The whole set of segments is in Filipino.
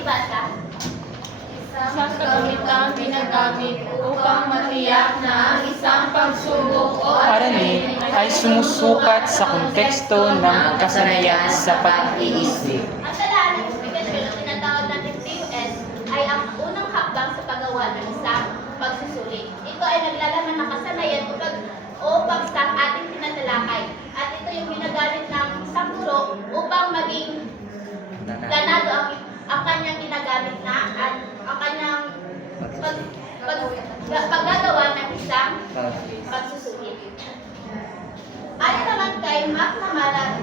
Pakibasa. Isang kagamitan ginagamit upang matiyak na ang isang pagsubok o Aralin ay sumusukat sa konteksto ng kasanayan sa pag-iisip. Ang talaan ng ekspektasyon o tinatawag natin TUS ay ang unang hakbang sa paggawa ng isang pagsusulit. Ito ay naglalaman ng kasanayan o pagsang ating tinatalakay. At ito yung ginagamit ng isang guro upang maging planado ang kanyang ginagamit na at ang kanyang paggagawa ng isang pagsusulit. Ayon naman kay McNamara,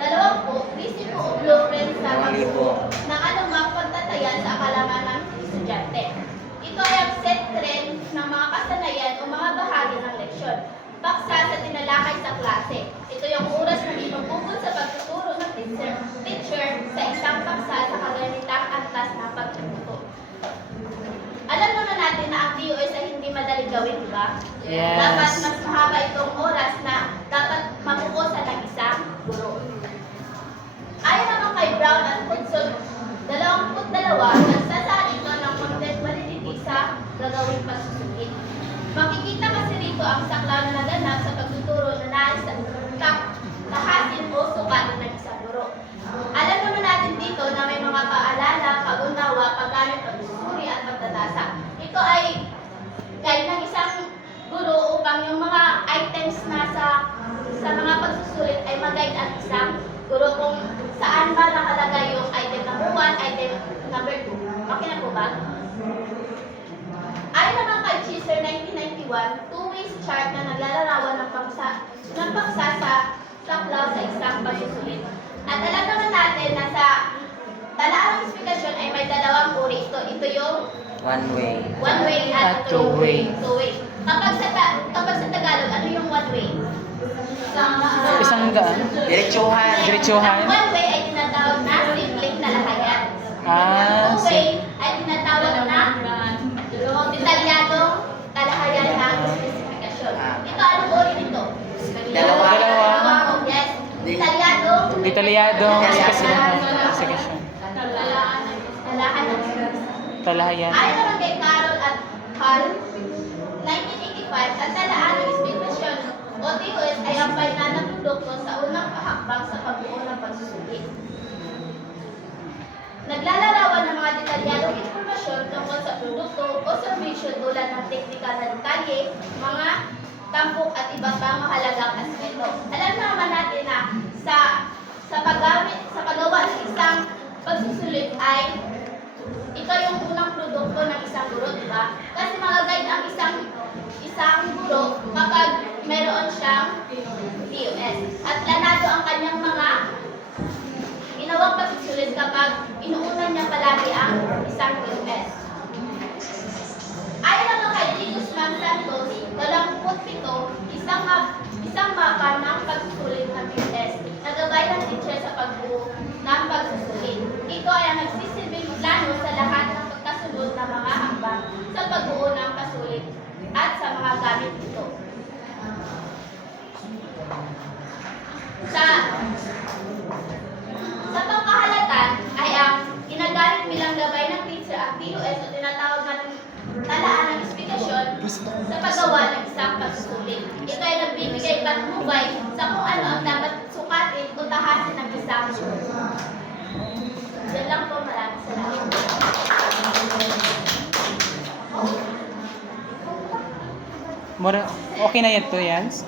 20, resibo o blueprint sa pagbuo ng anumang pagtatayan sa kaalaman ng estudyante. Ito ay ang set trend ng mga kasanayan o mga bahagi ng leksyon. Paksa sa tinalakay sa klase. Ito yung oras na ipagpupul sa pagtuturo ng teacher sa isang paksa sa kagalitang antas ng pagtututo. Alam naman natin na ang TUS ay hindi madaling gawin, di ba? Yes. Dapat mas mahaba itong oras na dapat mapukusan ng isang guro. Ayon naman kay Brown at Hudson, 22, nagsasali ito ng content validity sa gagawing pagsusulit. Makikita kasi rito ang saklaw na naganap sa pagtuturo na nais tahasin o sukatin ng isang guro. Alam naman natin dito na may mga paalala, pag-unawa, paggamit ng susuri at pagtatasa. Ito ay guide ng isang guro upang yung mga items na sa mga pagsusulit ay mag-guide ang isang guro kung saan ba nakalagay yung item number 1, item number 2. Okay na po ba? Ayon naman kay Chiser 1991, two-way chart na naglalarawan ng paksa sa saklaw sa isang pagsusulit. At alam naman natin na sa talaan ng ekspektasyon ay may dalawang uri. Ito yung One way. At two-way. two-way. Kapag sa Tagalog, ano yung one way? Isang daan. Diretsuhan. Ang one way ay tinatawag na simpleng talahayan. Ah, Two-way ay tinatawag na detalyadong talahayan ng spesifikasyon. Ito, anong uri nito? Dalawa. Yes. Detalyadong specification. Talahayan. Ayon naman kay Carol at Hall, 1985, ang talaan ng spesifikasyon o TUS ay ang final na produkto sa unang hakbang sa pagbuo ng pagsusulit. Naglalarawan ng mga detalyadong informasyon tungkol sa produkto o serbisyo tulad ng teknikal na detalye, mga tampok at iba pang mahalagang aspeto. Alam naman natin na sa paggawa ng isang pagsusulit ay ito yung unang produkto ng isang guro, di ba? Kasi mag-guide ang isang guro kapag meron siyang TUS. At planado ang kanyang mga ginawang pagsusulit kapag inuunan niya palagi ang isang TUS. Ayon naman kay Jesus Mang Santos, 27, isang mapa ng pagsusulit ng TUS. Nagabay ng teacher sa pagbuo ng pagsusulit. Ito ay ang nagsisilbing plano sa lahat ng pagkasunod na mga hakbang sa pagbuo ng pasulit at sa mga gamit nito. Sa pangkahalatan ay ang ginagamit bilang gabay ng teacher ang TUS o tinatawag natin talaan ng ekspektasyon sa paggawa ng isang pagsusulit. Ito ay nagbibigay patnubay sa kung ano ang dapat sukatin o tahasin ng isang guro. Yan lang po, maraming salamat. Okay na yan to, Yans?